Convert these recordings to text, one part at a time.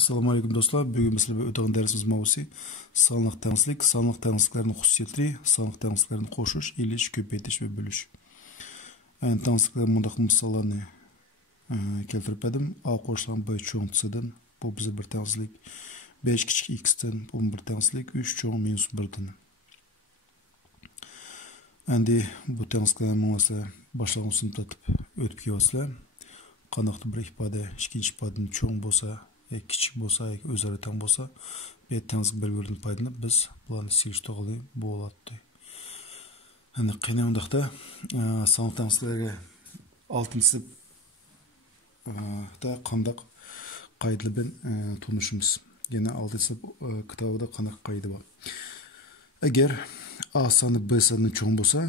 Assalomu alaykum do'stlar. Bugun biz bilan o'tgan darsimiz mavzusi sonliq tenglik, sonliq tengliklarning xususiyatlari, sonliq tengliklarni qo'shish, ilish, ko'paytirish va bo'lish. Tengliklar mundaq misollarni keltirib berdim. A qo'shilgan B cho'ngchisidan bu bizga bir tenglik, 5 kichik x dan bu bir tenglik, 3 cho'ng minus 1 dan. Endi bu tengliklarni bo'lsa boshlang'ich sinfda o'tib kelyapsizlar. Qanaqdir bir ifoda ikkinchi ifodadan cho'ng bo'lsa, kichik bo'lsa, o'zaro teng bo'lsa, bu tenglik belgilarini foydalanib biz bularni solishtirg'ili bo'ladi. Endi qiynalganda son tengliklarga 6-sinfda qanday qoidalar bilan tunishimiz. Yana 6-sinf kitobida qanday qoida bor. Agar A soni B sonidan cho'ng bo'lsa,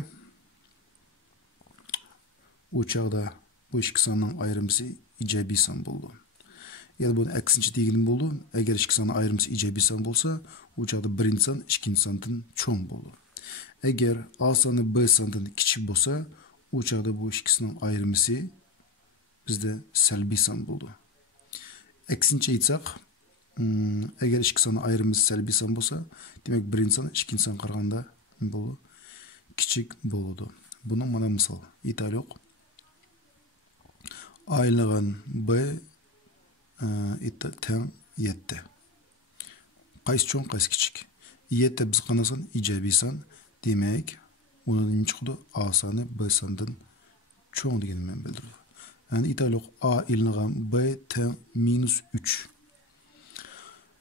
u chog'da bu ikki sonning ayrimisi ijobiy son bo'ldi. Yani bunu aksincha deganim bo'ldi. Agar ikki sonning ayrimisi ijobiy son bo'lsa, u chog'da birinchi son ikkinchi sondan cho'ng bo'ldi. Agar A soni B sonidan kichik bo'lsa, u chog'da bu ikkisining ayrimisi bizda salbiy son bo'ldi. Aksincha aytsak, agar ikki sonning ayrimisi salbiy son bo'lsa, demak birinchi son ikkinchi songa qaraganda bu kichik bo'ladi. Bunun mana misol aytaylik. Aylagan B teng 7. Qaysi cho'ng, qaysi kichik? 7 biz qanasan ijobiy son. Demak, undan chiqdi A soni B sonidan cho'ng deganni men bildirdi. Yani aytaylik A ilingan B teng minus 3.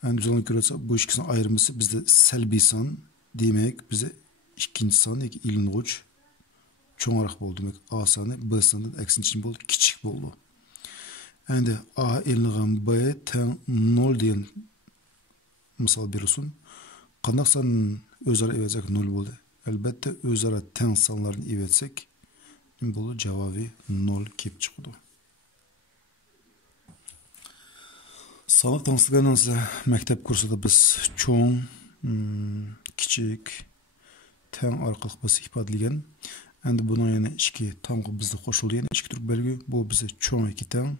Yani düzenli görürse bu ikisinin ayrımısı bizde salbiy son. Demek bize ikinci son ilinğuç çoğarak oldu. Demek A sonu B sonundan aksincha bo'ldi, kichik bo'ldi. Endi A ilingan B teng 0 degan misol berilsin. Qanday son o'zaro evatsak 0 bo'ldi. Albatta o'zaro teng sonlarni evatsak bu javobi 0 kelib chiqdi. Sonliq tengliklarni maktab kursida biz cho'ng, kichik, teng orqali biz ifodalagan. Endi buni yana ikki tong'i bizda qo'shildi. Yana ikki turk belgi. Bu bizda cho'ng ikki teng,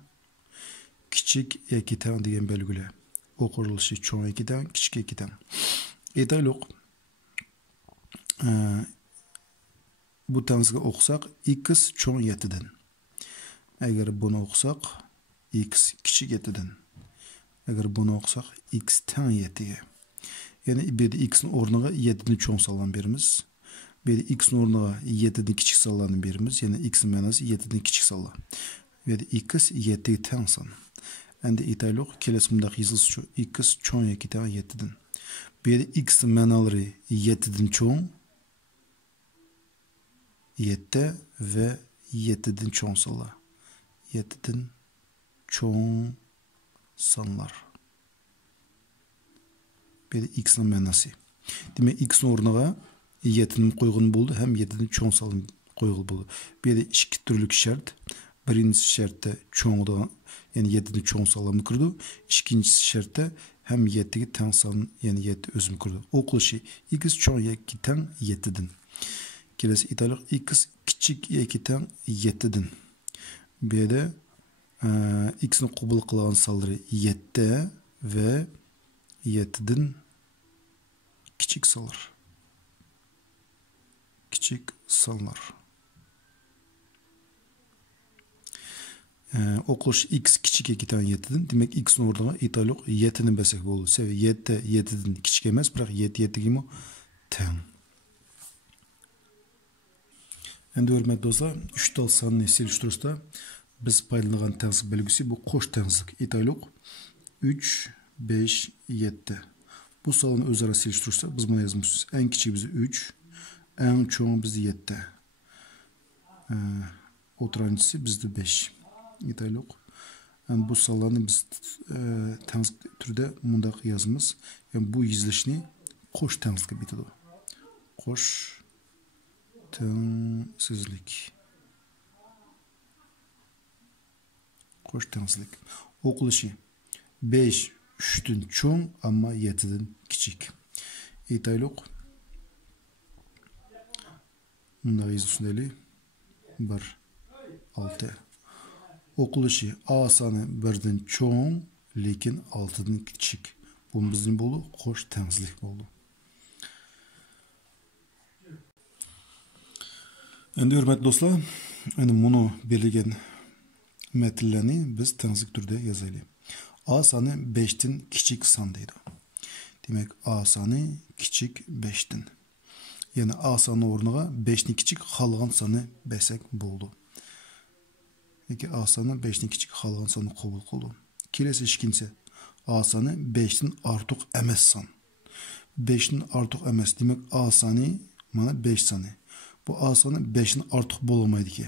kichik ikki teng degan belgilar. Bu qurilishi cho'ng ikki teng, kichik ikki teng. Aytaylik, bu tenglikni o'qisak x cho'ng 7 dan. Agar buni o'qisak x kichik 7 dan. Agar bunu o'qisak x teng 7 ga. Yani bu yerda x ning o'rniga 7 ni cho'ng sonlarni beramiz. Bu yerda x ning o'rniga 7 ni kichik sonlarni beramiz. Yani x ning ma'nosi 7 ni kichik sonlar. Bu yerda x 7 ga teng son. Endi aytaylik, kelasi bundaq yozilishi x cho'ng 2 teng 7 dan. Bu yerda x ning ma'nolari 7 dan cho'ng 7 ve 7 dan cho'ng sonlar. 7 dan cho'ng sonlar. Bir x ning ma'nosi. Demak, x ning o'rniga 7 ni qo'ygan bo'ldi, ham 7 ni cho'ng sonlarni qo'ygan bo'ldi. Bu yerda ikki turlik shart. Birinchi shartda cho'ngda, ya'ni 7 ni cho'ng sonlarni kirdi. Ikkinchi shartda ham 7 ga teng son, ya'ni 7 o'zim kirdi. O'qilishi x cho'ng 2 teng 7 dan. Kelasi aytaylik, x kichik 2 teng 7 dan. Bu yerda x ni qabul qilgan sonlari 7 ve 7 dan kichik sonlar. Kichik sonlar. O'qilish x kichik 2 teng 7 dan. Demak, x ning o'rniga aytaylik 7 ni bersak bo'ldi. 7 7 dan kichik emas, biroq 7 7 ga teng. Endi hurmatli do'stlar, 3 tal sonni solishtirishda biz foydalangan tenglik belgisi bu qo'sh tenglik. Aytaylik 3 5 7. Bu sonlarni o'zaro solishtirishda biz buni yozamiz. Eng kichik bizda 3, eng cho'ng bizda 7. O'tiranchisi bizda 5. Aytaylik. Yani bu sonlarni biz tenglik turida bundaq yozamiz. Yani bu yozilishni qo'sh tenglikka bitadi. Qo'sh tengsizlik. Qo'sh tengsizlik. O'qilishi 5 3 dan cho'ng, ammo 7 dan kichik. Aytaylik. Bunda yozilishni 1 6. O'qilishi A soni 1 dan cho'ng, lekin 6'dan kichik. Bu bizning bo'ldi qo'sh tengsizlik bo'ldi. Endi hurmatli do'stlar, endi buni berilgan metinlarni biz tengsizlik turda yozaylik. A soni 5'ten kichik son deydi. Demek A soni kichik 5'ten. Yani A soni o'rniga 5'ni kichik qolgan soni bersak bo'ldi. Peki A soni 5'ni kichik qolgan soni qabul qildi. Kelesi ikkinchisi A soni 5'ten ortiq emas son. 5'ten ortiq emas. Demek A soni mana 5 soni. Bu A soni 5'ten ortiq bo'lamaydi ki.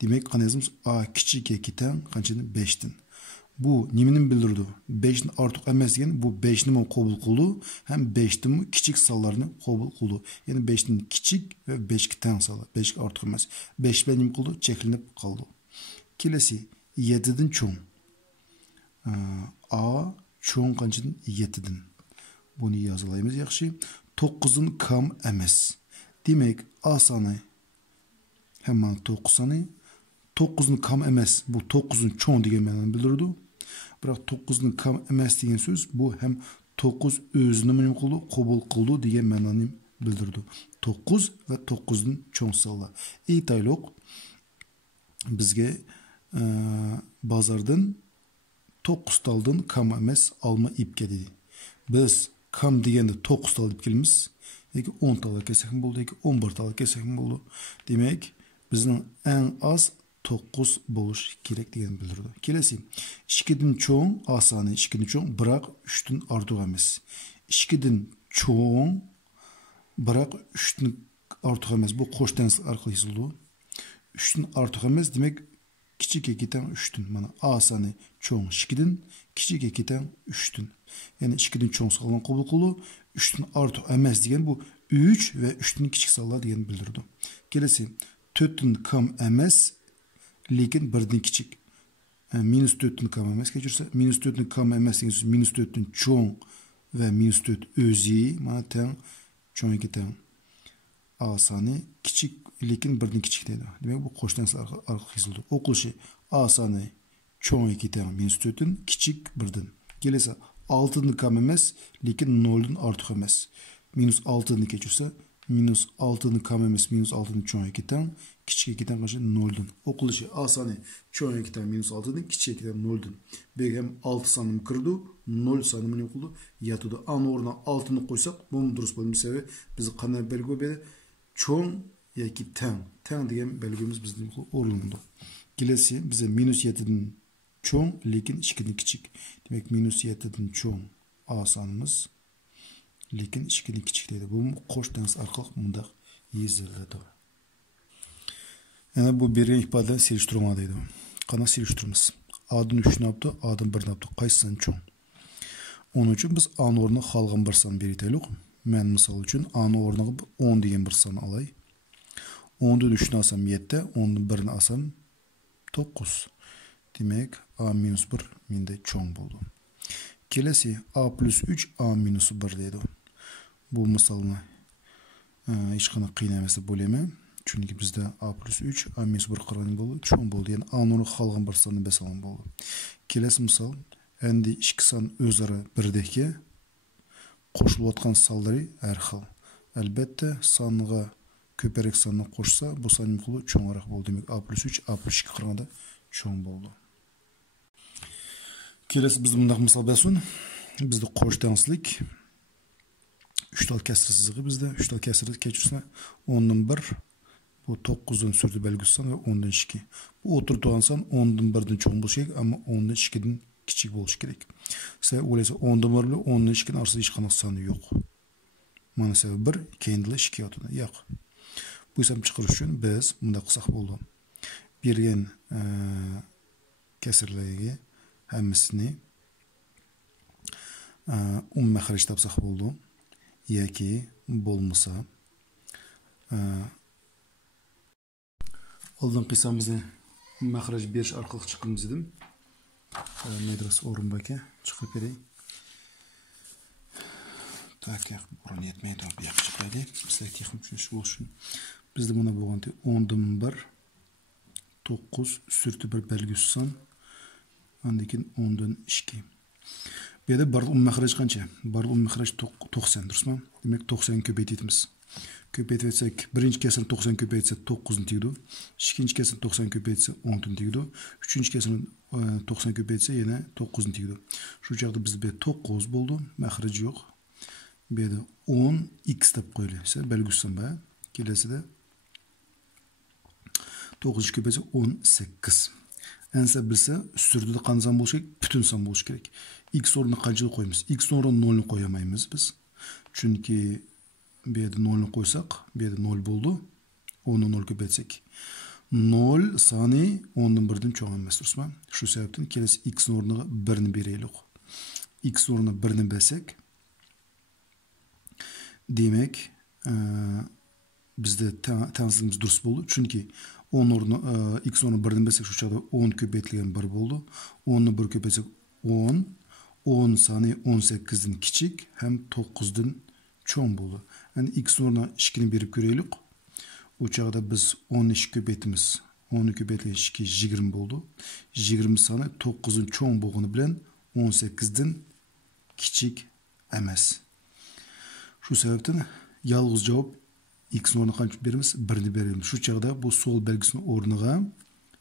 Demek qanday A kichik ekiten qanchadan 5'ten. Bu nimani bildirdi? 5'den ortiq emas degan bu 5'ni mi qabul qildi, ham 5'den kichik sonlarni qabul qildi. Yani 5'den kichik ve 5'ga teng sonlar, 5'ga ortiq emas. 5 bilan nima qildi? Cheklanib qoldi. Kelesi 7'den cho'ng. A cho'ng qanchadan? 7'den. Buni yozalaymiz yaxshi. 9'dan kam emas. Demek A soni hemen 9 soni 9'un kam emas. Bu 9'un çoğun degan ma'noni bildirdi. Biroq 9'un kam emas degan so'z bu hem 9 o'zini nima qildi, qabul qildi degan ma'noni bildirdi. 9 ve 9'un çoğun sonlar. Aytaylik bizga bozordan 9 taldan kam emas alma ip keldi. Biz kam deganda 9 tal deb kelamiz. Yoki 10 tal kelsak ham bo'ldi, yoki 11 tal kelsak ham bo'ldi. Demak, bizning eng az 9 bo'lish kerak degan bildirdi. Kelesi 2'den cho'ng A soni 2'den cho'ng biroq 3'ten ortiq emas. 2'den cho'ng biroq 3'ten ortiq emas. Bu qo'sh tengsizlik orqali yozildi. 3'ten ortiq emas demak kichik ekiten 3'ten. Mana A soni cho'ng 2'den, kichik ekiten 3'ten. Yani 2'den cho'ng sonlarni qabul qildi. 3'ten ortiq emas degan bu 3 ve 3'ten kichik sonlar degan bildirdi. Kelesi 4'ten kam emas lekin 1'den kichik. Minus 4'ten kam emas kechirsa, minus 4'ten kam emas degan so'z minus 4'ten cho'ng ve minus 4 o'zi mana teng cho'ng ekiten. A soni kichik lekin 1'den kichik deydi. Demek bu qo'sh tengsizlik orqali yozildi. O'qilishi A soni cho'ng ekiten minus 4'ten kichik 1'den. Kelesa 6'dan kam emas lekin 0'dan ortiq emas. Minus 6'ni kechirsa minus 6'dan kam emas, minus 6'dan cho'ng ekiten kichik ekiten qancha 0'dan. O'qilishi A soni cho'ng ekiten minus 6'dan kichik ekiten 0'dan. Bek ham 6 soni kirdi, 0 soni nima qildi? Yatadi. Ana o'rniga 6'ni qo'ysak, bu durust bo'lmasa, biz qanday belgi berdi? Cho'ng yoki teng. Teng degan belgimiz bizning o'rnida. Kelesi bize minus 7'den cho'ng lekin 2'den kichik. Demek minus 7'den cho'ng A sonimiz lekin 2'den kichik deydi. Bu qo'sh tengsizlik orqali bundaq yoziladi. Yani bu bergan ifodalar selishtirma deydi. Qana selishtiramiz? A'dan 3 ni olibdi, A'dan 1 ni olibdi. Qaysini cho'ng? Onun uchun biz A'ning o'rniga qolgan bir son beraylik. Men misol uchun A'ning o'rniga 10 degan bir son olay. 10'dan 3 ni olsam 7, 10'dan 1 ni olsam 9. Demek A minus 1 mende cho'ng bo'ldi. Kelesi A plus 3 A minus 1 deydi. Bu misolni hech qanday qiyin emas deb o'ylayman. Chunki bizda A plus 3 A minus 1 qilgan bo'ldi, cho'ng bo'ldi. Yani A'ning o'rniga qolgan bir sonni basalgan bo'ldi. Kelesi misol endi ikki son o'zaro birdeki qo'shilayotgan sonlari har xil. Albatta songa ko'proq sonni qo'shsa bu son nima bo'ladi? Cho'ngroq bo'ldi. Demak A plus 3 A plus 2 qilganda cho'ng bo'ldi. Kelesi biz bundaq misol bersin. Bizda qo'sh tengsizlik 3 tal kasr sizig'i bizda 3 tal kasrni kechirsa 10'dan 1 bu 9'dan sürtü belgisi son ve 10'dan 2. Bu oturtulan son 10'dan 1'den cho'ng bo'lishi kerak, ama 10'dan 2'den kichik bo'lishi kerak. Siz o'ylaysiz 10'dan 1 bilan 10'dan 2'ning orasida hech qanday soni yo'q. Mana sebebi 1, keyingilar 2 yotadi. Yo'q. Bu hisobni chiqarish uchun biz bunday qilsak bo'ldi. Bergan kasrlarga hammasini makhraj topsak bo'ldi. Yoki bo'lmasa oldin qisamizni makhraj berish orqali chiqamiz dedim. Medres O'rinbaka chiqib beray. Tak, o'rin yetmaydi, yaxshi chiqadi. Sizlar texnik tushunish bo'lsin. Bizda buna bo'lganda 10'dan 1 9 sürtü bir belgisi son. Ondan keyin 10'dan 2. Bu yerda bарлıq umum məxrəc qancha? Bарлıq umum məxrəc 90, durusmu? Demek 90 köpeytimiz. Köpeytetsek, birinci kesini 90 köpeytse 9'un tegdi. İkinci kesini 90 köpeytse 10'un tegdi. Üçüncü kesini 90 köpeytse yine 9'un tegdi. Şu çağda bizde 9 buldu. Məxrəc yok. Bu yerda 10 x dep qoyulur. Belgüsün bə. Kelesi de 9 köpeytse 18. Ense bilse üstürde de qanday buluş gerek, bütün san buluş gerek. X ornuna qanchalık koyamiz? X ornuna 0'ını koyamaymiz biz. Çünkü bu yerda 0'ını koysak, bu yerda 0 buldu. 10'u 0 köpeytsek. 0 sani 10'dan 1'den çoğun emas, durusmu? Şu sebepten kelesi x ornuna 1'ni bereylik. X ornuna 1'ni bersek, demek bizde tanzilimiz durus buldu. Çünkü 10 ornuna x ornuna 1'den bersek şu çağda 10 köpeytligen 1 buldu. 10'nu 1 köpeytsek 10. 10 sani 18'den kiçik hem 9'dan çoğun buldu. Yani x ornuna 2'ni berip göreylik. O çağda biz 12 köpeytimiz. 10'u köpeytligen 2 20 buldu. 20 sani 9'un çoğun bulduğunu bilen 18'den kiçik emas. Şu sebepten yalğız cevap x'in ornuna qancha berimiz? 1'ni beremiz. Şu çağda bu sol belgisinin ornuğa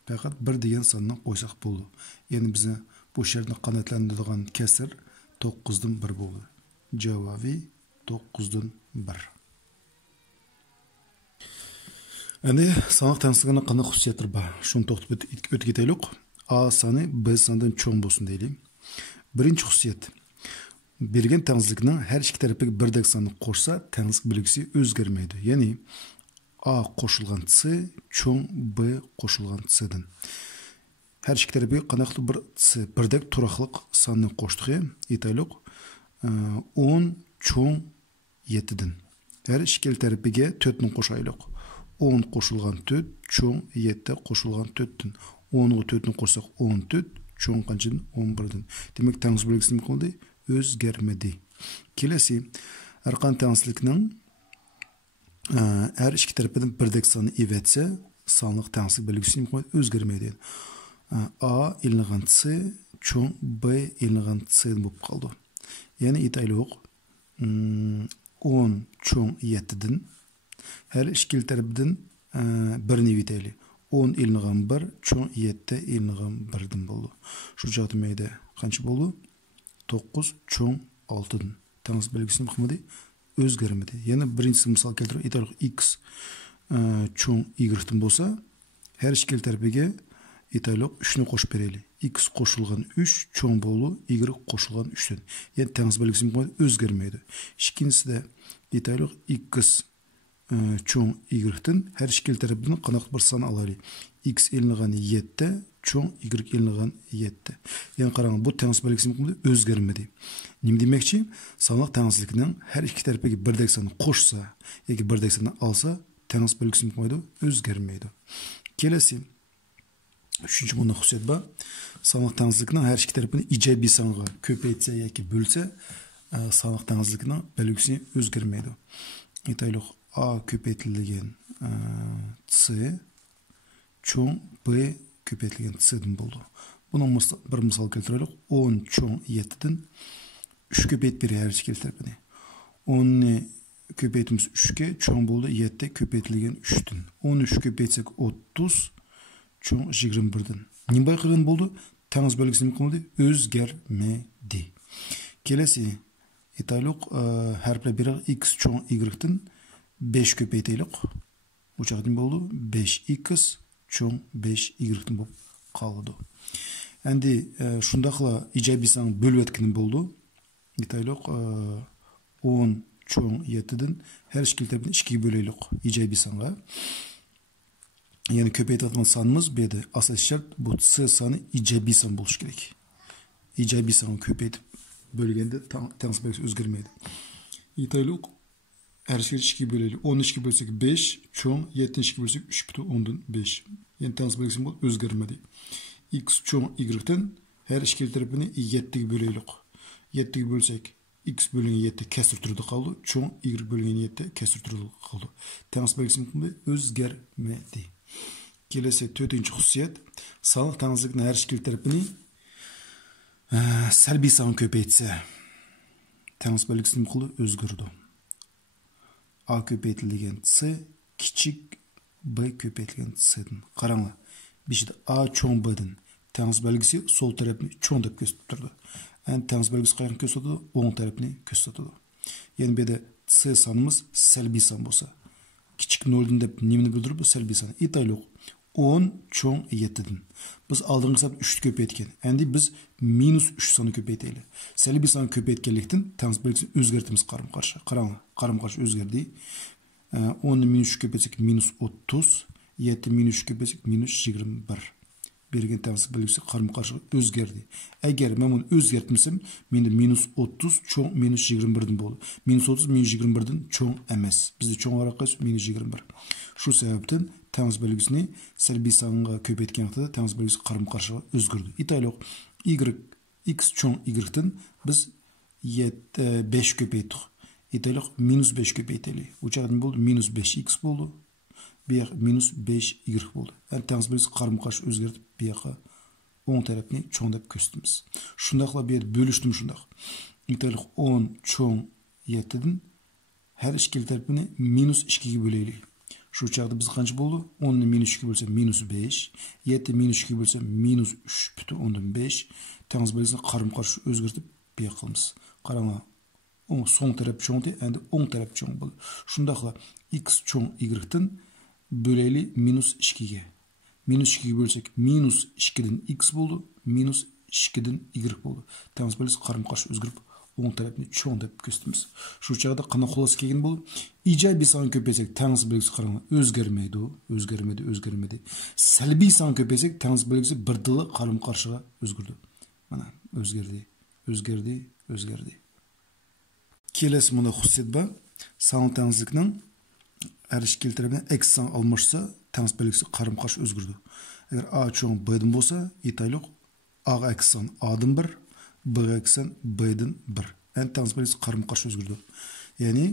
faqat 1 degan sanni qo'ysak bo'ldi. Yani bize bu şertni qanotlantiradigan kasr 9'dan 1 bo'ldi. Javobi 9'dan 1. Endi saniq tangsigini qanday xususiyatlar bor? Shuni to'xtab o'tib ketaylik. A sani B sanidan cho'ng bo'lsin deylik. Birinchi xususiyat. Bergen tangizlikning her iki tarafiga birdek sanni qo'shsa, tangizlik belgisi o'zgarmaydi. Ya'ni A qo'shilgan C cho'ng B qo'shilgan C'dan. Her iki tarafiga qanaqdir bir C birdek turaqliq sanni qo'shdik. Aytaylik 10 cho'ng 7dan. Her iki tarafiga 4 ni qo'shaylik. 10 qo'shilgan 4 cho'ng 7 qo'shilgan 4dan. 10'ga 4 ni qo'shsak 14, cho'ng qanchadan? 11dan. Demek tangizlik belgisi nima qildi? Özgermedi. Kelesi arqan tangizlikning her iki tarafından birdek sanı ivetse sanlıq tangizlik belgisi özgermedi. A ilingan C çoğun B ilingan C bo'lib qoldi. Yani aytaylik 10 çoğun 7'den her iki tarafından birini ivitaylik. 10 ilingan 1 çoğun 7 ilingan 1'den bo'ldi. Şu çağda qancha bo'ldi? 9 çoğun 6'dan. Tangizlik belgisini qilmadi, o'zgarmadi. Yana birinchi misol keltirib aytaylik x çoğun y'dan bo'lsa, her iki tarafiga aytaylik 3 ni qo'shib beraylik. X qo'shilgan 3 çoğun bo'ldi, y qo'shilgan 3dan. Yani tangizlik belgisini qilmadi, o'zgarmaydi. Ikkinchisida aytaylik x çoğun y'dan her iki tarafidan qanaqdir bir son alaylik. X ilingan 7 çoğun y ilingan 7. Yani qarang, bu tangizlik belgisini qilmadi, o'zgarmadi. Nima demakchi? Sonliq tangizlikning her iki tarafiga birdek sanni qo'shsa yoki birdek sanni olsa, tangizlik belgisi qilmaydi, o'zgarmaydi. Kelasi uchinchi bunday xususiyat bor. Sonliq tangizlikning her iki tarafini ijobiy songa ko'paytsa yoki bo'lsa, sonliq tangizlikning belgisi o'zgarmaydi. Aytaylik A ko'paytirilgan C çoğun B köpeytilgan C'dan bo'ldi. Bunun bir misal keltiraylik. 10 çoğun 7'den 3 köpeyt biri her iki tarafını. 10'ni köpeytimiz 3'ke çoğun bo'ldi, 7 köpeytilgan 3'den. 13 köpeytsek 30 çoğun 21'den. Nima bayqagan bo'ldi? Tangiz belgisi nima qildi? O'zgarmadi. Kelasi aytaylik harflar biri x çoğun y'dan 5 köpeytaylik. Bu chaqda nima bo'ldi? 5x çoğun 5 y'dan bo'lib qoldi. Endi shundaqla ijobiy son bo'lib o'tgan bo'ldi. Aytaylik 10 çoğun 7'den her iki tarafını 2'ye böleyelim ijobiy songa. Yani köpeytadigan sonimiz bu yerda asosiy shart bu C soni ijobiy son bo'lishi kerak. Ijobiy son köpeytib bo'lganda tangizlik belgisi o'zgarmaydi. Aytaylik her şey 2'ye böleyelim. 10'u 2'ye bölsek 5, çoğun 7'ni 2'ye bölsek 3,5. Yani tangizlik belgisi o'zgarmadi. X çoğun y'dan her iki tarafını 7'ye böleyelim. 7'ye bölsek x bölüngen 7 kesir turda kaldı. Çoğun y bölüngen 7 kesir turda kaldı. Tangizlik belgisi o'zgarmadi. Kelesi 4. xususiyat. Sonliq tangizlikning her iki tarafını Salbiy son ko'paytsa, tangsi belgisi nima qildi? O'zgardi. A ko'paytirilgan C kichik B ko'paytirilgan C'dan. Qaranglar. Bishida A cho'ng B'dan. Tangsi belgisi sol tarafni cho'ng deb ko'rsatib turdi. Endi tangsi belgisi qayerni ko'rsatadi? O'ng tarafni ko'rsatadi. Yani bu yerda C sonimiz salbiy son bo'lsa, kichik 0 deb nimani bildirib bu salbiy son. Itaylik 10 cho'ng 7dan. Biz oldingi hisob 3 ni ko'paytgan. Endi biz -3 sonni ko'paytaylik. Salbiy son ko'paytganlikdan tangsi belgisini o'zgartimiz qaram-qarshi. Qaranglar, qaram-qarshi o'zgardi. 10 ni -3 ko'paytsak -30, 7 ni -3 ko'paytsak -21. Bergen tangsi belgisi qaram-qarshi o'zgardi. Agar men buni o'zgartmasam, menda -30 cho'ng -21 dan bo'ldi. -30 -21 dan cho'ng emas. Bizda cho'ngroq qaysi -21. Shu sababdan tangsi belgisini salbiy songa ko'paytganda tangsi belgisi qaram-qarshi o'zgardi. Itaylik y x cho'ng y dan biz 5 ko'paytdik. Itaylik -5 ko'paytaylik. Bu chaqda bo'ldi? -5x bo'ldi. Bu yoq -5y bo'ldi. Yani tangsi belgisi qaram-qarshi o'zgartib, bu yoqqa o'ng tarafni cho'ng deb ko'rsatamiz. Shundaqla bu yerda bo'lishdim shundaq. Itaylik 10 cho'ng 7 dan her ikkala tarafini -2 ga bo'laylik. Shu chaqda biz qancha bo'ldi? 10 ni -2 bo'lsa -5, 7 ni -2 bo'lsa -3,5. Tangsi belgisini qaram-qarshi o'zgartib bu yoqqa qilamiz. Qaranglar. So'ng taraf cho'ng de, endi o'ng taraf cho'ng bo'ldi. Shundaqla x cho'ng y dan bo'laylik -2 ga. -2 ga bo'lsak -2 dan x bo'ldi, -2 dan y bo'ldi. Tangsi belgisi qaram-qarshi o'zgarib o'ng tarafni cho'ng deb ko'rsatamiz. Shu chaqda qanday xulosa kelgan bo'ldi? Ijobiy son ko'paysak tangsi belgisi qaranglar o'zgarmaydi. Salbiy son ko'paysak tangsi belgisi birdilla qaram-qarshiga o'zgardi. Mana o'zgardi. Kelasi bunda xususiyat bor. Son tangsilikning har ikkala tarafdan x son almashsa, tangsi belgisi qaram-qarshi o'zgardi. Agar A cho'ng B'dan bo'lsa, aytaylik A ga x son A'dan 1, B ga x son B'dan 1. Endi tangsi belgisi qaram-qarshi o'zgardi. Ya'ni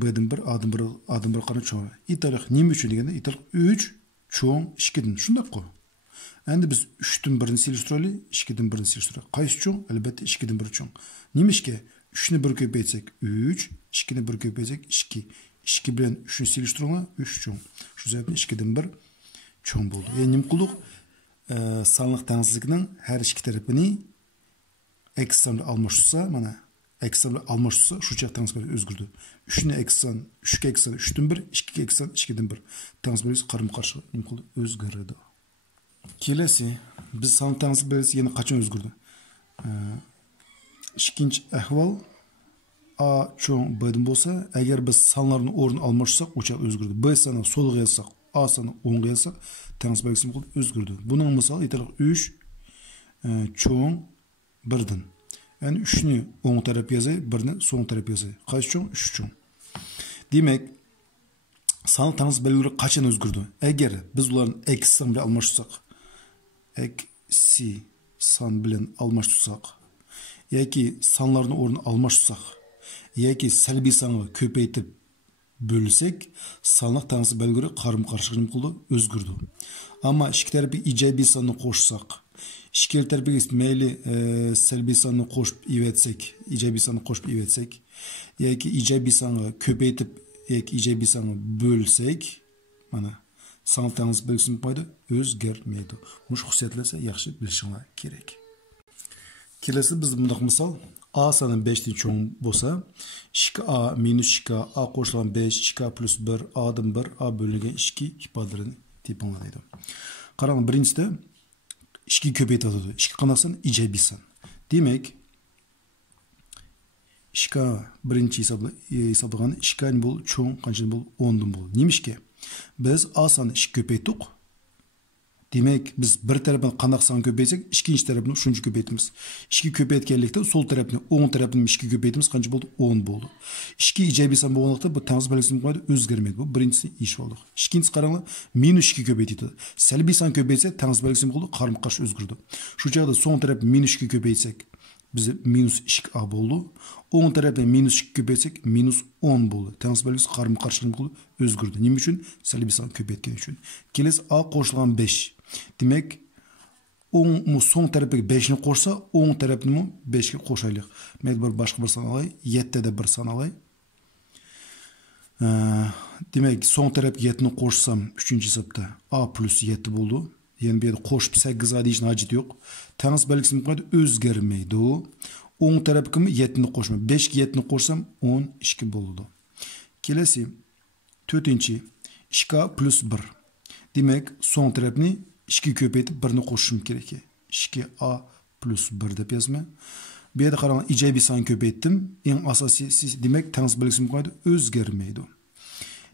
B'dan 1, A'dan 1 qancha cho'ng. Aytaylik nima uchun deganda, aytaylik 3 cho'ng 2 dan. Shunday qo'. Endi biz 3 dan 1 ni selishtiraylik, 2 dan 1 ni selishtiraylik. Qaysi cho'ng? Albatta 2 dan 1 cho'ng. Nima ishga? 3 ni 1 ko'paytsak 3, 2 ni 1 ko'paytsak 2. 2 bilan 3 ni selishtiringlar, 3 cho'ng. Shu sababdan 2 dan 1 cho'ng bo'ldi. Endi nima qildik? Sonliq tengsizlikning har ikki tarafini x son bilan almashtirsa, mana x son bilan almashtirsa, shu chaq tengsizlik o'zgardi. 3 ni x son, 3 ga x son 3 dan 1, 2 ga x son 2 dan 1. Tengsizlik qaram-qarshi nima qildi? O'zgardi. Kelasi biz son tengsizlik yana qachon o'zgardi? İkinci ahval A cho'ng B'dan bo'lsa, agar biz sonlarni o'rnini almashtirsak, o'cha o'zgardi. B soni solga yozsak, A soni o'ngga yozsak, tangsi belgisi o'zgardi. Buning misoli aytaylik 3 cho'ng 1dan. Ya'ni 3 ni o'ng taraf yozay, 1 ni so'ng taraf yozay. Qaysi cho'ng? 3 cho'ng. Demak, son tangsi belgilari qachon o'zgardi? Agar biz ularni x son bilan almashtirsak, son bilan almashtirsak, yoki sonlarni o'rnini almashtirsak, yoki salbiy sonni ko'paytib bo'lsak, sonliq tangsi belgilari qaram-qarshilik nima qildi? O'zgardi. Ammo ikki tarafga ijobiy sonni qo'shsak, ikkala tarafga mayli salbiy sonni qo'shib ivetsak, ijobiy sonni qo'shib ivetsak, yoki ijobiy sonni ko'paytib yoki ijobiy sonni bo'lsak, mana son tangsi belgisi nima o'zgarmaydi. Mush xususiyatlarsa yaxshi bilishinglar kerak. Kelasi biz bunday misol A soni 5 dan cho'ng bo'lsa, 2A minus 2A, A qo'shilgan 5, 2A plus 1, A'dan 1, A bo'lingan 2 ifodalarini tepinglaydi. Qarang, birinchisida 2 ko'paytiradi. 2 qanaqa son? Ijobiy son. Demak, 2A birinchi hisoblagan 2A ni bo'l cho'ng qancha bo'l? 10 dan bo'l. Nima ishga? Biz A soni 2 ko'paytdik. Demek biz bir tarafdan qanaqa son ko'paytsak, ikkinchi tarafni shuncha ko'paytamiz. 2 ko'paytganlikda sol tarafni, o'ng tarafni 2 ko'paytamiz, qancha bo'ldi? 10 bo'ldi. 2 ijobiy son bo'lganlikda bu tangsi belgisi o'zgarmaydi. Bu birinchisi ish oldi. Ikkinchisi qaranglar, -2 ko'paytirdi. Salbiy son ko'paytsa, tangsi belgisi bo'ldi, qaram-qarshi o'zgardi. Shu chog'da so'ng taraf -2 ko'paytsak, bize -2A bo'ldi. O'ng tarafdan -2 ko'paytsak, -10 bo'ldi. Tangsi belgisi qaram-qarshilik bo'ldi, o'zgardi. Nima uchun? Salbiy son ko'paytgani uchun. Kelasi A qo'shilgan 5. Demek so'ng tarafiga 5 ni qo'shsa, o'ng tarafni 5 ga qo'shaylik. Men bir boshqa bir son olay, 7 da bir son olay. Demek son taraf 7 ni qo'shsam 3-hisobda a plus 7 bo'ldi. Yani bir yerda qo'shib 8 ga deyishning hojati yo'q. Tangs belgisini qo'ydi, o'zgarmaydi. O'ng tarafga 7 ni qo'shma. 5 ga 7 ni qo'shsam 12 bo'ldi. Kelasi 4-chi 2a plus 1. Demek son tarafni 2 ko'paytib 1 ni qo'shishim kerak. 2a plus 1 deb yozma. Bu yerda qarang, ijobiy son ko'paytdim. Eng asosiysi demak tangs belgisini qo'ydi, o'zgarmaydi.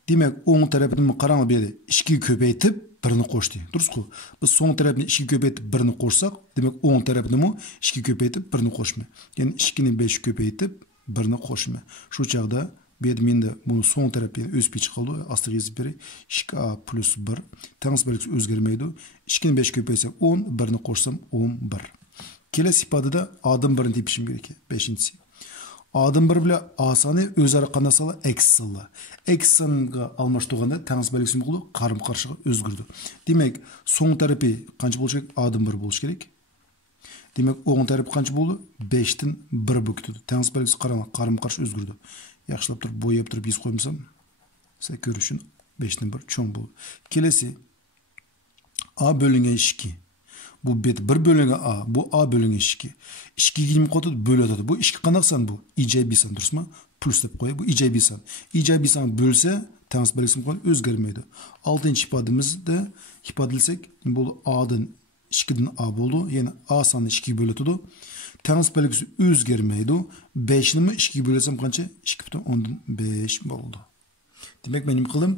Demek o'ng tarafini qarang, bu yerda 2 ko'paytib 1 ni qo'shdi. Durust-ku? Biz so'ng tarafni 2 ko'paytib 1 ni qo'shsak, demak o'ng tarafni 2 ko'paytib 1 ni qo'shma. Ya'ni 2 ni 5 ko'paytib 1 ni qo'shma. Shu chaqda bu yerda menda buni so'ng tarafga o'zib chiqildi. Asli yozib beray. 2a plus 1 tangs belgisi o'zgarmaydi. 2 ni 5 ko'paysa 10, 1 ni qo'shsam 11. Kelasi ifodada a'dan 1 ni tepishim kerak. 5-chi. A'dan 1 bilan a soni o'zaro qanday sala x sala. X soniga almashtirganda tangs belgisi bo'ldi, qarim-qarshiga o'zgardi. Demak, so'ng tarafi qancha bo'lishi kerak? A'dan 1 bo'lishi kerak. Demak, o'ng tarafi qancha bo'ldi? 5 dan 1 bo'lib ketdi. Tangs belgisi qarim-qarshi o'zgardi. Yaxshilab turib bo'yab turib yuz qo'ymsam, siz ko'rish uchun 5 dan 1 cho'ng bo'ldi. Kelasi a bo'lingan 2. Bu bet 1 bo'lingan a, bu a bo'lingan 2. 2 ga nima qotadi? Bo'ladi. Bu 2 qanday son bu? Ijobiy son, durustmi? Plus deb qo'yay. Bu ijobiy son. Ijobiy son bo'lsa, tangs belgisi o'zgarmaydi. 6-chi ifodamizda ifodalasak, bu a'dan 2 dan a bo'ldi. Ya'ni a soni 2 ga bo'latadi. Tangs belgisi o'zgarmaydi. 5 ni 2 ga bo'lasam qancha? 2,5 bo'ldi. Demak, men nima qildim?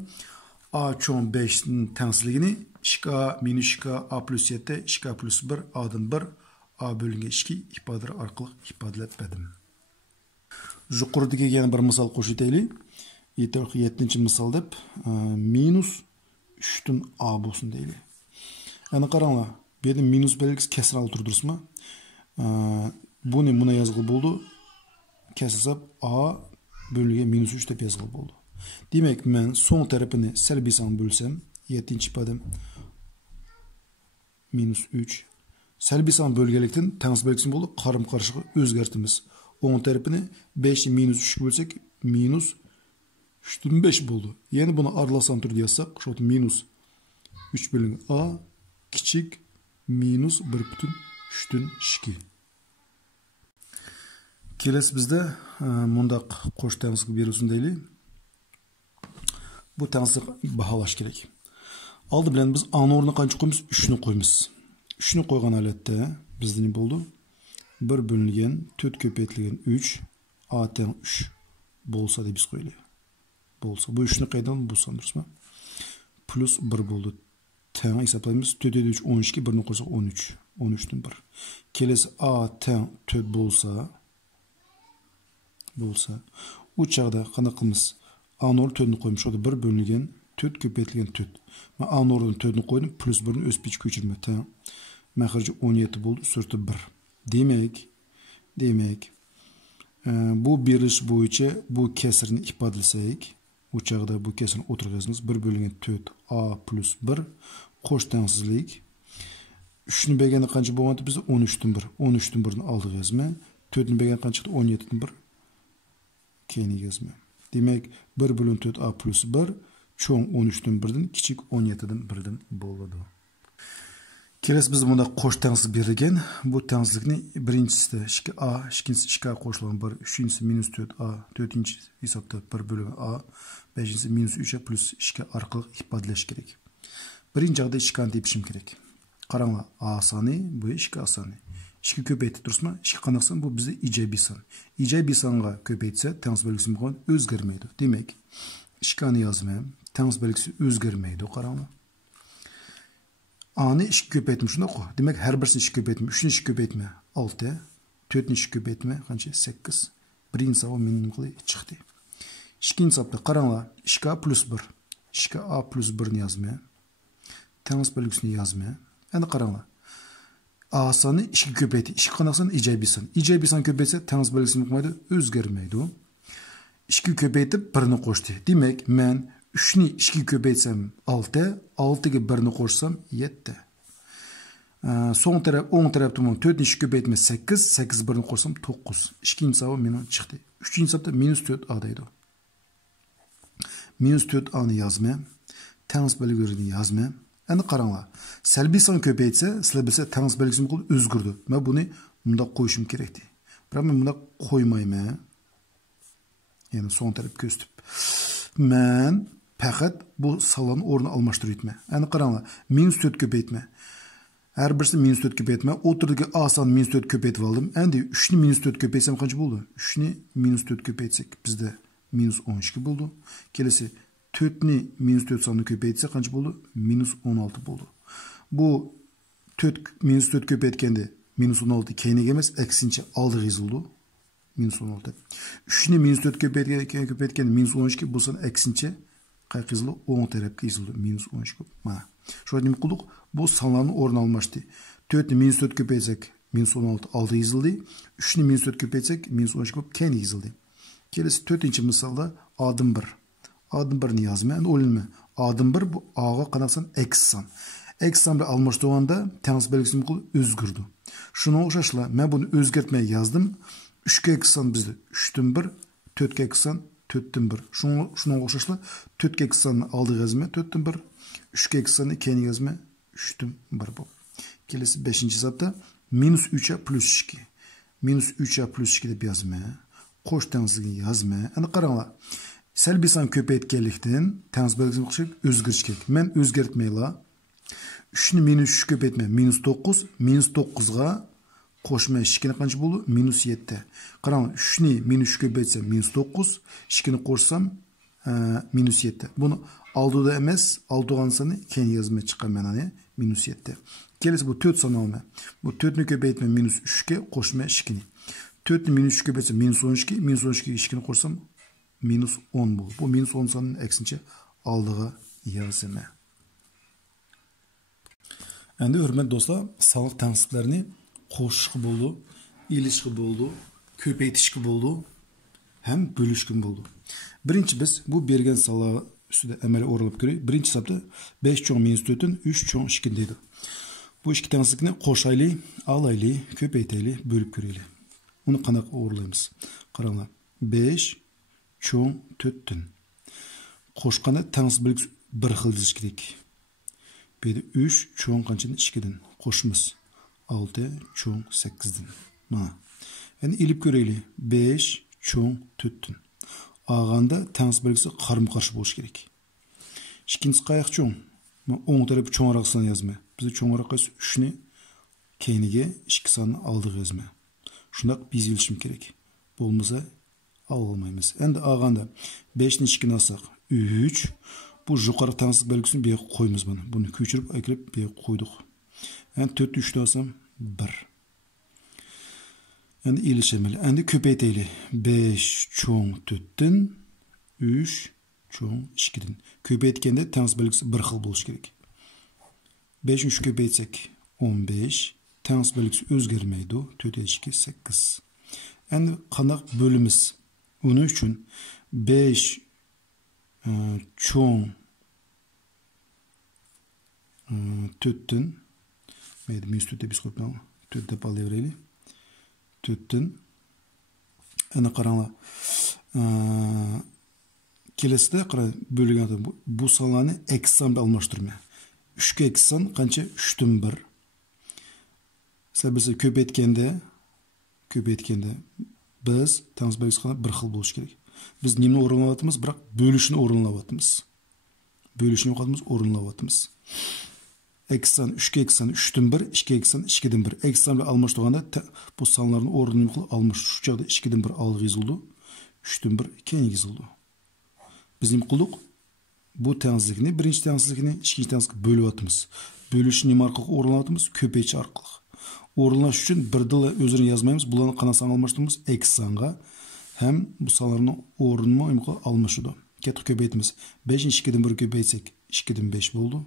A cho'ng 5 ning tangsligini 2a minus 2a a plus 7, 2a plus 1, a'dan 1, a bo'lingan 2 ifodalar orqali ifodalab berdim. Yuqoridagi yana bir misol qo'shib aytaylik. 7-chi misol deb minus 3 dan a bo'lsin deylik. Ana qaranglar, bu yerda minus belgisi kasra olib turibsizmi? Buni buna yozg'il bo'ldi. Kasrsab a bo'lingan minus 3 deb yozg'il bo'ldi. Demek men so'ng tarafini salbiy son bo'lsam, 7-chi ifodam minus 3. Salbiy son bo'lganlikdan tangs belgisi bo'ldi, qarim-qarshiga o'zgartimiz. O'ng tarafini 5 ni minus 3 bo'lsak, minus 3 dan 5 bo'ldi. Ya'ni buni aralasan turda yozsak, shu minus 3 bo'lingan a kichik minus 1,3 dan 2. Kelasi bizda mundaq qo'sh tangsga berilsin deylik. Bu tangsni baholash kerak. Oldi bilan biz a o'rniga qancha qo'yamiz? 3 ni qo'yamiz. 3 ni qo'ygan holatda bizda nima bo'ldi? 1 bo'lingan 4 ko'paytirilgan 3 a teng 3 bo'lsa deb biz qo'yaylik. Bo'lsa, bu 3 ni qaydan bo'lsa, durustmi? Plus 1 bo'ldi. Teng hisoblaymiz. 4 + 3 12, 1 ni qo'ysak 13. 13 dan 1. Kelasi a teng 4 bo'lsa u chaqda qanday qilamiz? A o'rniga 4 ni qo'yamiz. Shunda 1 bo'lingan 4 ko'paytirilgan 4. Men a o'rniga 4 ni qo'ydim, plus 1 ni o'sib ko'chirma. Teng. Maxraji 17 bo'ldi, surati 1. Demek bu berilish bo'yicha bu kasrni ifodalasak, u chaqda bu kasrni o'tirg'izamiz. 1 bo'lingan 4 a plus 1 qo'sh tengsizlik. 3 ni berganda qancha bo'lyapti bizda? 13 dan 1. 13 dan 1 ni oldiga yozma. 4 ni berganda qancha chiqdi? 17 dan 1. Keyin yozma. Demek 1 bo'lim 4 a plus 1 cho'ng 13 dan 1 dan kichik 17 dan 1 dan bo'ladi. Kelasi biz bunda qo'sh tengsiz berilgan. Bu tengsizlikni birinchisida 2a, ikkinchisi 2a qo'shilgan 1, uchinchisi minus 4a, to'rtinchi hisobda 1 bo'lim a, beshinchisi minus 3a plus 2 orqali ifodalash kerak. Birinchi joyda 2 ni tepishim kerak. Qaranglar, a soni, bu 2a soni. 2 ko'paytib turibsizmi? 2 qanaqa son? Bu bizda ijobiy son. Ijobiy songa ko'paytsa, tangs belgisi o'zgarmaydi. Demak, 2 ni yozmayman. Tangs belgisi o'zgarmaydi, qaranglar. A ni 2 ko'paytdim, shunday-ku. Demak, har birisini 2 ko'paytma, 3 ni 2 ko'paytma 6, 4 ni 2 ko'paytma qancha? 8. Birinchi savol mening qilib chiqdi. Ikkinchi savolda qaranglar, 2a plus 1. 2a plus 1 ni yozmayman. Tangs belgisini yozmayman. Endi qaranglar. A soni 2 ko'paydi. 2 qanaqa son? Ijobiy son. Ijobiy son ko'paysa, tangs belgisi bo'lmaydi, o'zgarmaydi. 2 ko'paytib 1 ni qo'shdi. Demak, men 3 ni 2 ko'paytsam 6, 6 ga 1 ni qo'shsam 7. Soң taraf, oң tarafta 4'ün 3 köpeytme 8, 8 1'ni qo'shsam 9. İkinci hesabı mening chiqdi. Üçüncü hesapda minus 4a deydi. Minus 4a'ni yazma. Tangs belgilerini yazma. Endi qaranglar. Salbiy son ko'paytsa, sizlar bilsa tangs belgisi o'zgardi. Men buni bunda qo'yishim kerakdi. Biroq men bunda qo'ymayman. Ya'ni so'ng taraf ko'rsatib. Men faqat bu sonlarni o'rnini almashtiryapman. Endi qaranglar. Minus 4 ko'paytma. Her birisi minus 4 köpeytme. O'tirdagi A'sani minus 4 köpeytib oldim. Endi 3'ni minus 4 köpeytsam qancha bo'ldi? 3'ni minus 4 köpeytsek bizde minus 12 bo'ldi. Kelesi 4'ni minus 4 sonini köpeytse qancha bo'ldi? Minus 16 bo'ldi. Bu 4 minus 4 köpeytkende minus 16 keyniga emas, aksincha oldiga yozildi. Minus 16. 3'ni minus 4 köpeytkende minus 12 bu son aksincha qayerga yozildi? O'ng tarafga yozildi. Minus 12. Mana. Şöyle nima qildik? Bu sonlarni o'rni almashdi. 4'ni minus 4 köpeytsek minus 16 oldi yozildi. 3'ni minus 4 köpeytsek minus 12 bo'lib keyniga yozildi. Kelesi 4-chi misolda A'dan 1. A'dan 1'ni yazma. Endi o'ylanma. A'dan 1 bu A'ga qaraqsan x son. X son bilan almashtirganda tangs belgisi o'zgardi. Shunga o'xshashla men buni o'zgartmay yozdim. 3 ga x son bizda 3dan 1, 4 ga x son 4dan 1. Shunga o'xshashla 4 ga x sonni oldiga yozma 4dan 1. 3 ga x sonni keyinga yozma 3dan 1 bo'ldi. Kelesi 5-chi hisobda minus 3a plus 2. Minus 3a plus 2 deb yozma. Qo'sh tangsigini yozma. Endi qaranglar. Salbiy son ko'paytganlikdan tangs belgisini o'xshab o'zgarish kerak. Men o'zgartmaylar. 3'ni minus 3 köpeytme minus 9. Minus 9'ga qo'shma 2'ni qancha bo'ldi? Minus 7. Qarang, 3'ni minus 3 köpeytsam minus 9. 2'ni qo'shsam minus 7. Buni oldida emas, oldigan soni keyin yozma chiqaman ana minus 7. Kelesi bu 4 son olma. Bu 4'ni köpeytme minus 3'ga qo'shma 2'ni. 4'ni minus 3 köpeytsam minus 12. Minus 12'ga 2'ni qo'shsam minus 10 bo'ldi. Bu minus 10 sonini aksincha oldiga yozaman. Endi hurmatli do'stlar, sonliq tangsiblarni qo'shishga bo'ldi, ilishga bo'ldi, ko'paytirishga bo'ldi, ham bölüşkün bo'ldi. Birinchi biz bu bergan sonlar ustida amaliy o'ralib ko'raylik. Birinchi hisobda 5 cho'ng minus 4'ün 3 cho'ng 2 deydi. Bu ikki tangsibni qo'shaylik, alaylik, ko'paytaylik, bo'lib ko'raylik. Uni qanaqa o'rlaymiz? Qaranglar. 5 cho'ng 4'tün qo'shqanda tangsib belgisi bir xil yozish kerak. Bedi 3 cho'ng qanchadan 2'dan qo'shimiz. 6 cho'ng 8'dan. Mana. Endi ilib ko'raylik. 5 cho'ng 4'tün. Ag'anda tangs belgisi qarama-qarshi bo'lishi kerak. Ikkinchisi qayoq cho'ng? O'ng tarafga cho'ngroq son yozma. Biz cho'ngroq 3'ni keyniga 2 sonni oldiga yozma. Shundoq bezilishim kerak. Bo'lmasa olmaymiz. Endi ag'anda 5 ni 2 olsak 3. Bu yuqori tangs belgisini bu yoqqa qo'yamiz buni. Buni ko'chirib, akrib bu yoqqa qo'ydik. Endi 4 ni 3 olsam 1. Endi ilishamiz. Endi ko'paytaylik. 5 cho'ng 4'dan 3 cho'ng 2'dan. Ko'paytganda tangs belgisi bir xil bo'lishi kerak. 5 ni 3 ko'paytsak 15. Tangs belgisi o'zgarmaydi. 4 2 8. Endi qanday bölümüz? Onun uchun 5 cho'ng 4'tün minus 4 deb hisoblaymiz. 4 deb olaveraylik. 4'tün ana qaranglar. Kelesida qarang bo'lgan bu sonlarni x son bilan almashtirma. 3 ga x son qancha? 3'dan 1. Sabisi ko'paytganda biz tangs belgisi bir xil bo'lishi kerak. Biz nimani o'rinlayapmiz? Biroq bölüşni o'rinlayapmiz. Bölüşni o'rinlayapmiz. X son 3 ga x son 3'dan 1, 2 ga x son 2'dan 1. X son bilan almashtirganda bu sonlarning o'rnini almashtirish uchog'ida 2'dan 1 oldiga yozildi, 3'dan 1 keyinga yozildi. Biz nima qildik? Bu tangsizlikni birinchi tangsizlikni ikkinchi tangsizga bo'lyapmiz. Bölüşni nima orqali o'rinlayapmiz? Ko'payish orqali. O'rinlash uchun birdila o'zini yozmaymiz. Bularni qanaqasiga almashtiramiz? X songa hem bu sonlarni o'rnini almashadi. Katta ko'paytimiz. 5 ni 2'dan 1 ko'paytsak 2'dan 5 bo'ldi.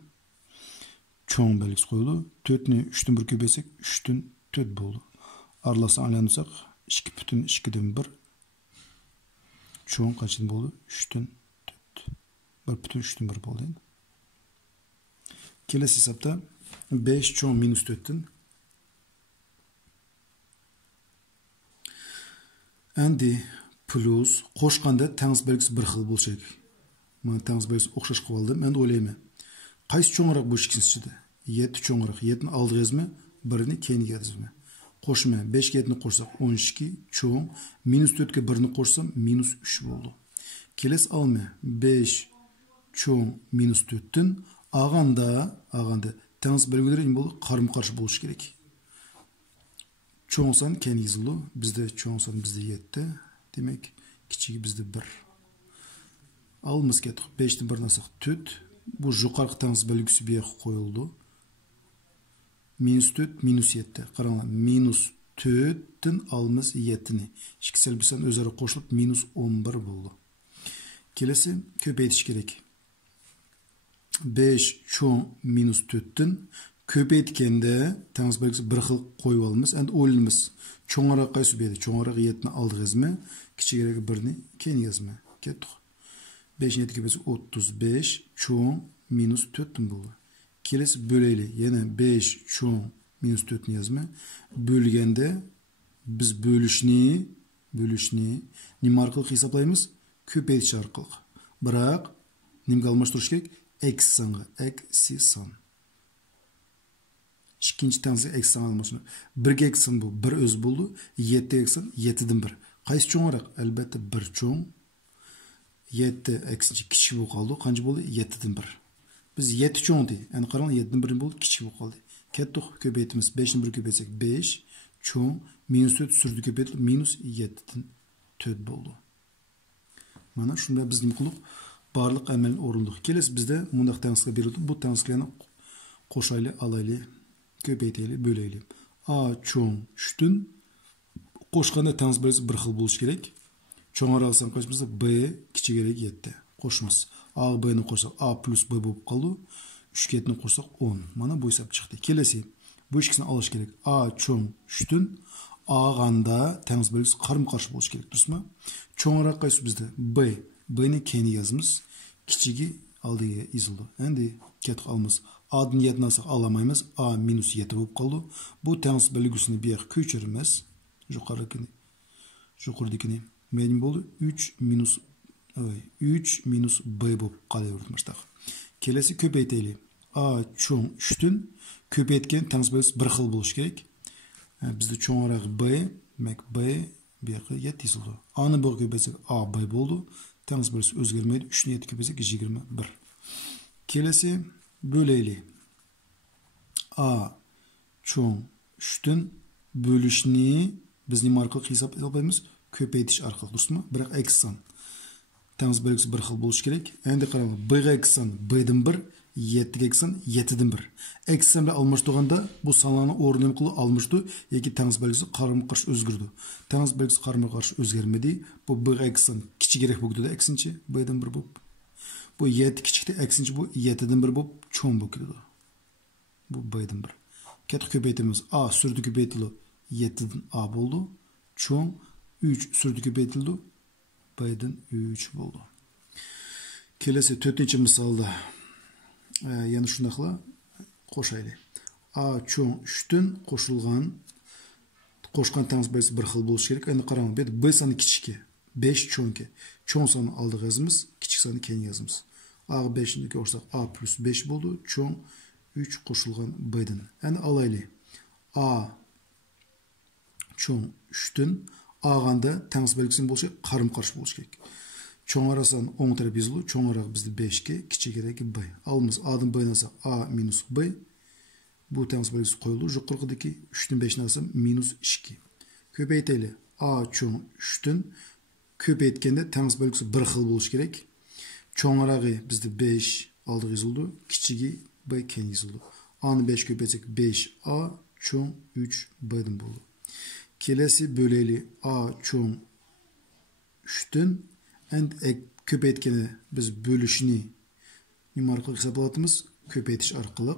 Cho'ng belgisi qo'yildi. 4 ni 3'dan 1 ko'paytsak 3'dan 4 bo'ldi. Aralasini aylantirsak 2,2'dan 1 cho'ng qancha bo'ldi? 3'dan 4. 1,3'dan 1 bo'ldi. Kelasi hisobda 5 çoğun minus 4'tün. Endi plus qo'shganda tangs belgisi bir xil bo'lsa kerak. Men tangs belgisi o'xshash qilib oldim. Endi o'ylayman. Qaysi cho'ngroq bu ikkinchida? 7 cho'ngroq. 7 ni oldingizmi? 1 ni keyinga yozibmi? Qo'shma 5 ga 7 ni qo'shsak 12 cho'ng, minus 4 ga 1 ni qo'shsam minus 3 bo'ldi. Kelesi alma 5 cho'ng minus 4'tün ağanda tangs belgileri bo'ldi, qarama-qarshi bo'lishi kerak. Çoğun san kendi yazılı. Bizde çoğun san bizde 7. Demek kiçigi bizde 1. Alımız kettik. 5'ten 1 nasıl tüt. Bu yukarı tanız belgisi bir koyuldu. Minus 4, minus 7. Karanlar. Minus 4'ten alımız 7'ni. İkisel bir san özeri koşulup minus 11 buldu. Kelesi köpeytiş gerek. 5 çoğun minus 4'ten köpeytkende tanız belgisi bir xil koyup alımız. Endi o'ylaymiz. Cho'ngroq qaysi berdi? Cho'ngroq 7 ni oldingizmi? Kichikroq 1 ni keyingizmi? Ketdik. 5 ni 7 ga 35 cho'ng minus 4 ni bo'ldi. Kelesi böleyli. Yana 5 cho'ng minus 4 ni yozma. Bölgende biz bölüşni nima orqali hisoblaymiz? Ko'paytirish orqali. Biroq nimga almashtirish kerak? Eksi songa, eksi son. İkinci tanesi eksen almasını. 1 eksen bu. 1 öz buldu. 7 eksen 7'den 1. Qaysi çoğunrak? Elbette 1 çoğun. 7 eksenci kiçik bu kaldı. Kancı buldu? 7'den 1. Biz 7 çoğun değil. Yani karanlık 7'den 1 buldu. Kiçik bu kaldı. Kettik köpeytimiz. 5'in 1 köpeytsek 5 çoğun. Minus 4 sürdü köpeytip minus 7'den 4 buldu. Mana şunda biz nima qildik? Barliq amalni o'rindik. Kelesi bizde mundaq tansiga berildi. Bu tansilarni qo'shayli, alayli, köpeyteyli, böleyli. A çoğun 3'tün qo'shganda tangs belgisi bir xil bo'lishi kerak. Cho'ngroq alsam qo'shmasa B kichikroq 7. Qo'shmiz. A B ni qo'shsak A plus B bo'lib qoldi. 3 ga 7 ni qo'shsak 10. Mana bu hisob chiqdi. Kelesi bu ikkisini olish kerak. A çoğun 3'tün A'ganda tangs belgisi qarama-qarshi bo'lishi kerak, durustmi? Cho'ngroq qaysi bizda? B. B'ni keyinga yozamiz. Kichigi oldiga yozildi. Endi ketib olamiz. A'dan 7 alsak alamaymiz. A minus 7 bo'lib qoldi. Bu tangs belgisini bir yoqqa ko'chiramiz. Yuqoridagini. Ma'lum bo'ldi 3 minus B bo'lib qolaverdi. Kelesi ko'paytaylik. A cho'ng 3'tün ko'paytgan tangs belgisi bir xil bo'lishi kerak. Bizde cho'ngroq B, demak B bir yoqqa 7 yozildi. A'ni bir ko'paytsak A B bo'ldi. Tangs belgisi o'zgarmaydi. 3 ni 7 ko'paytsak 21. Kelesi böleyli. A çoğun 3'tün bölüşni biz nima orqali hisoblaymiz? Ko'paytirish orqali, durustmi? Biroq ekson. Tangs belgisi bir xil bo'lishi kerak. Endi qarang, B ga ekson B'dan 1, 7 ga ekson 7'den 1. Ekson bilan almashtirganda bu sonlarni o'rni nima qilib almashdi yoki tangs belgisi qarama-qarshi o'zgardi. Tangs belgisi qarama-qarshi o'zgarmadi. Bu B ga ekson kichikroq bo'ldi, eksonchi B'dan 1 bo'lib. Bu 7 kichikda eksinchi bu 7'den 1 bo'lib cho'ng bo'lib keladi. Bu B'dan 1. Ketib ko'paytiramiz. A surdi ko'paytildi. 7'den A bo'ldi. Cho'ng 3 surdi ko'paytildi. B'dan 3 bo'ldi. Kelesi 4-chi misolda yana shunaqla qo'shaylik. A cho'ng 3'tün qo'shgan tangs belgisi bir xil bo'lishi kerak. Endi qarang, bu B soni kichikki. 5 cho'ngki. Cho'ng soni oldiga yozamiz, kichik soni keyinga yozamiz. A 5'ni ko'rsak A plus 5 bo'ldi. Cho'ng 3 qo'shilgan B'dan. Endi alaylik. A cho'ng 3'tün A'ganda tangs belgisi bo'lishi qarama-qarshi bo'lishi kerak. Cho'ngroq son o'ng taraf yozildi. Cho'ngroq bizda 5 ga, kichikroq B. Alamiz A'dan B'ni olsak A minus B. Bu tangs belgisi qo'yildi. Yuqoridagi 3 dan 5 ni olsam minus 2. Ko'paytaylik. A cho'ng 3'tün ko'paytganda tangs belgisi bir xil bo'lishi kerak. Cho'ngrog'i bizda 5 oldiga yozildi. Kichigi B keyin yozildi. A'ni 5 ko'paytsak 5A cho'ng 3 B'dan bo'ldi. Kelesi böleyli A çoğun 3'tün endi ko'paytganda biz bölüşni nima orqali hisoblayapmiz? Ko'paytirish orqali.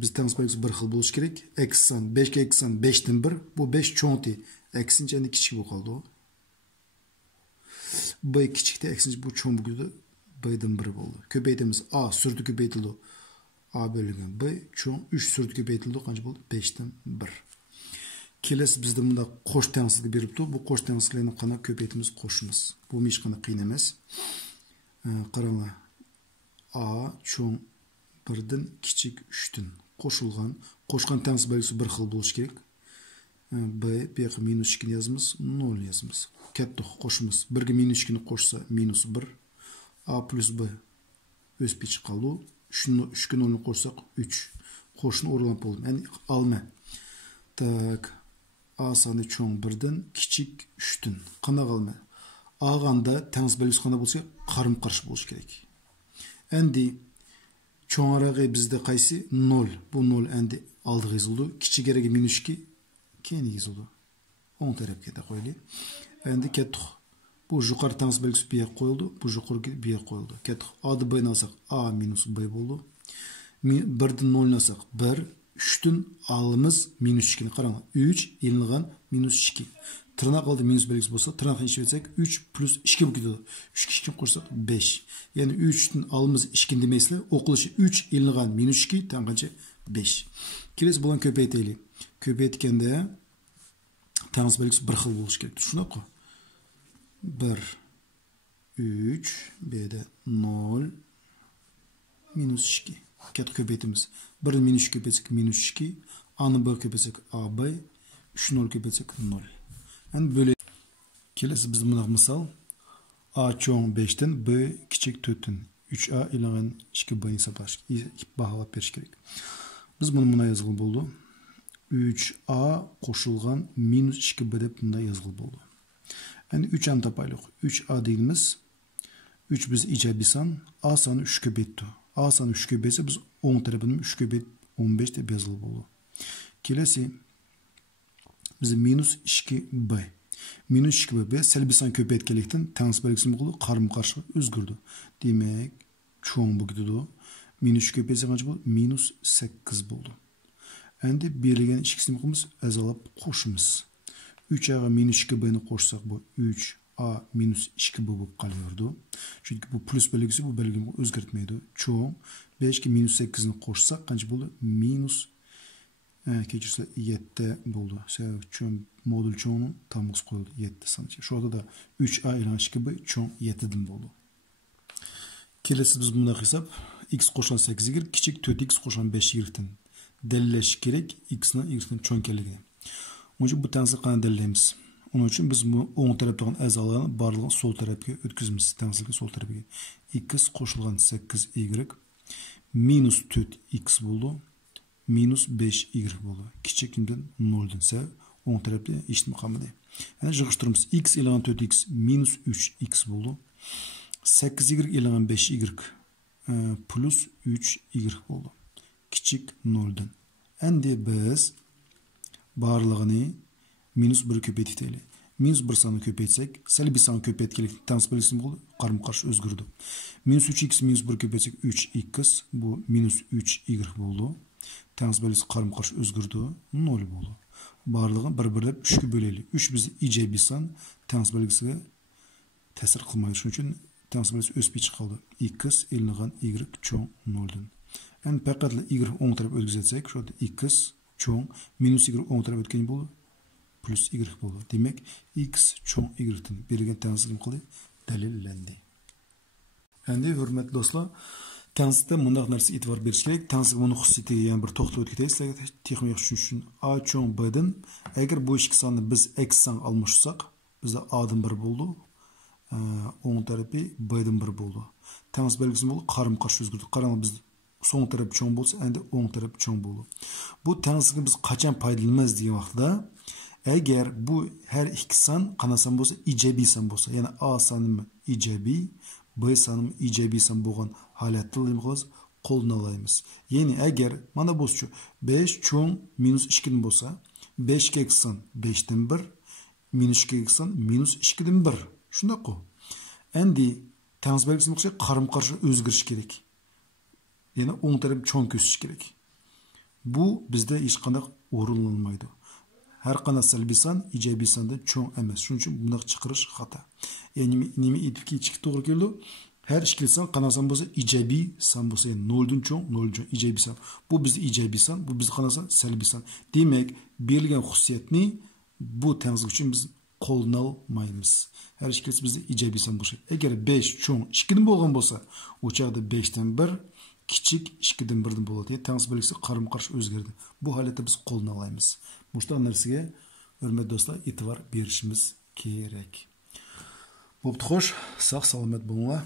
Biz tangs belgisi bir xil bo'lishi kerak. Ekson 5 ga ekson 5'dan 1. Bu 5 cho'ngti. Eksinchi endi kichik bo'lib qoldi. B kichikda eksinchi bu cho'ng bo'ldi. B'dan 1 bo'ldi. Ko'paytamiz. A surdi ko'paytildi. A bölüngen B çoğun 3 sürt köpeytildi. Qancha bo'ldi? 5'ten 1. Kelesi bizde bunda qo'sh tengsizlik beribdi. Bu qo'sh tengsizlikni qana köpeytimiz qo'shimiz. Bu hech qanday qiyin emas. Qaranglar. A çoğun 1'den kichik 3'ten qo'shilgan. Qo'shgan tengsiz belgisi bir xil bo'lishi kerak. B bu yoqqa -2 ni yozamiz, 0 yozamiz. Katta qo'shimiz. 1 ga -2 ni qo'shsa -1. A plus B o'sib chiqib qoldi. 3 ga 0 ni qo'shsak 3. Qo'shni o'rganib bo'ldim. Ya'ni alma. Tak. A sani çoğun 1'den kichik 3'ten. Qanday alma? A'ganda tengsiz belgisi qanday bo'lsa, qarama-qarshi bo'lishi kerak. Endi çoğunragı bizde qaysi 0. Bu 0 endi aldığı yazıldı. Kiçigerege -2 keyin yazıldı. On tarafga da qo'yili. Endi ketdik. Bu yuqori tengsiz belgisi bu yoqqa qo'yildi. Bu yuqoriga bu yoqqa qo'yildi. Ketdik. A'ni B'ni alsak A minus B bo'ldi. 1'den 0 ni alsak 1. 3'ten alımız -2 ni qarang. 3 ilingan -2. Tırnak aldı minus belgisi bolsa, tırnak işi etsek 3 plus 2 bu gidiyor. 3 2 qo'shsak 5. Yani 3'ten alımız 2 demeysizlar. O'qilishi 3 ilingan -2 tanqancha 5. Kelesi bulan köpeyteyli. Köpeytkende tengsiz belgisi bir xil bo'lishi kerak. Shunaqo. 1 3 B'de 0 -2. Ket köpeytimiz. 1 -2 köpeytsek -2. A'ni B köpeytsek AB. 3 0 köpeytsek 0. Yani böyle kelesi biz buna misal A çoğun 5'ten B kiçik 4'ten 3A ilan 2 B'ni sapaş bahalap beriş gerek. Biz bunu buna yazılı buldu. 3A qo'shilgan -2 B deb bunda yazılı buldu. Yani 3 an tapaylık. 3A deyimiz 3 biz icabi san. A sanı 3 köpeytdi. A sanı 3 köpeyse biz 10 tarafını 3 köpeyt 15 deb yazılı buldu. Kelesi bize -2B. -2B selbi san köpeytkelikten tengsiz belgisi bo'ldi, qarama-qarshi o'zgardi. Demak, cho'ng bu gididu. -2 köpeyse qancha bo'ldi? -8 bo'ldi. Endi berilgan ikkisini qilamiz, azalab qo'shimiz. 3A ga -2B ni qo'shsak bu 3A -2B bo'lib qolaverdi. Chunki bu plus belgisi bu belgini o'zgartmaydi. Cho'ng 5 ga -8 ni qo'shsak qancha bo'ldi? Keçirse 7 buldu. Çoğun modül çoğunun tamız koyuldu. 7 sanıcı. Şu anda da 3A ile 2B çoğun 7'den buldu. Kelesi biz bunda hesap. X koşan 8 girik. Küçük 4X koşan 5 girikten. Delleş gerek. X'nin X'nin çoğun kelliğine. Onun için bu tanesi kana delleyimiz. Onun için biz bu 10 taraftan azalarını barlığın sol tarafına ötküzümüz. Tanesikin sol tarafına. X koşulgan 8Y minus 4X buldu. -5y bo'ldi. Kichikimdan 0 dense 10 tarafda eshitma qolmadi. Yani yig'ishtiramiz. X ilan 4x -3x bo'ldi. 8y ilan 5y plus 3y bo'ldi. Kichik 0 dan. Endi biz barlig'ini -1 ko'paytaylik. -1 sonni ko'paytsak, salbiy sonni ko'paytganlik tengsiz belgisi bo'ldi, qarama-qarshi o'zgardi. -3x -1 ko'paytsak 3x bu -3y bo'ldi. Tengsiz belgisi qarama-qarshi o'zgardi, 0 bo'ldi. Barlig'ini bir-birlab 3 ga bo'laylik. 3 biz ijobiy son, tengsiz belgisiga ta'sir qilmaydi. Shuning uchun tengsiz belgisi o'sib chiqib qoldi. X ilingan y cho'ng 0 dan. Endi faqat y o'ng taraf o'tkazsak, shu yerda x cho'ng -y o'ng taraf o'tgan bo'ldi, plus y bo'ldi. Demak, x cho'ng y dan berilgan tengsiz nima qildi? Dalillandi. Endi hurmatli do'stlar, tengsizda bunday narsa e'tibor berish kerak. Tensiz buni xususiyatiga yana bir to'xtalib o'taylik. Sizlarga texnik tushunish uchun A cho'ng B dan agar bu ikki sonni biz x son almashsak, bizda A dan 1 bo'ldi. O'ng tarafi B dan 1 bo'ldi. Tensiz belgisi bo'ldi, qarama-qarshi o'zgardi. Qarang, biz so'ng taraf cho'ng bo'lsa, endi o'ng taraf cho'ng bo'ldi. Bu tengsizga biz qachon foydalanamiz degan vaqtda, agar bu har ikki son qanasan bo'lsa, ijobiy son bo'lsa, ya'ni A soni ijobiy, B soni ijobiy son bo'lgan holatda nima qilamiz? Qo'llanamiz. Ya'ni agar mana bu 5 cho'ng -2 dan bo'lsa, 5 ga son 5 dan 1, -2 ga son -2 dan 1. Shunday-ku. Endi tengsiz belgisi bo'lsa, qarama-qarshi o'zgarish kerak. Ya'ni o'ng taraf cho'ng ko'sish kerak. Bu bizda hech qanday o'rinlanmaydi. Har qanday salbiy son ijobiy sondan cho'ng emas. Shuning uchun bunday chiqarish xato. Ya'ni nima aytibki, to'g'ri keldi? Her ikkili san qanasan bo'lsa ijobiy san bo'lsa, 0 dan cho'ng, 0 dan cho'ng ijobiy san. Bu bizni ijobiy san, bu bizni qanasan salbiy san. Demak, berilgan xususiyatni bu tengizlik uchun biz qo'ldan olmaymiz. Her ikkilisi bizni ijobiy san bo'lsa. Agar 5 cho'ng 2 dan bo'lgan bo'lsa, o chaqda 5 dan 1 kichik 2 dan 1 dan bo'ladi. Tengiz belgisi qarama-qarshi o'zgardi. Bu holatda biz qo'ldan olamiz. Bushta narsaga hurmatli do'stlar e'tibor berishimiz kerak. Bo'pti, xo'sh, sog' salomat bo'linglar.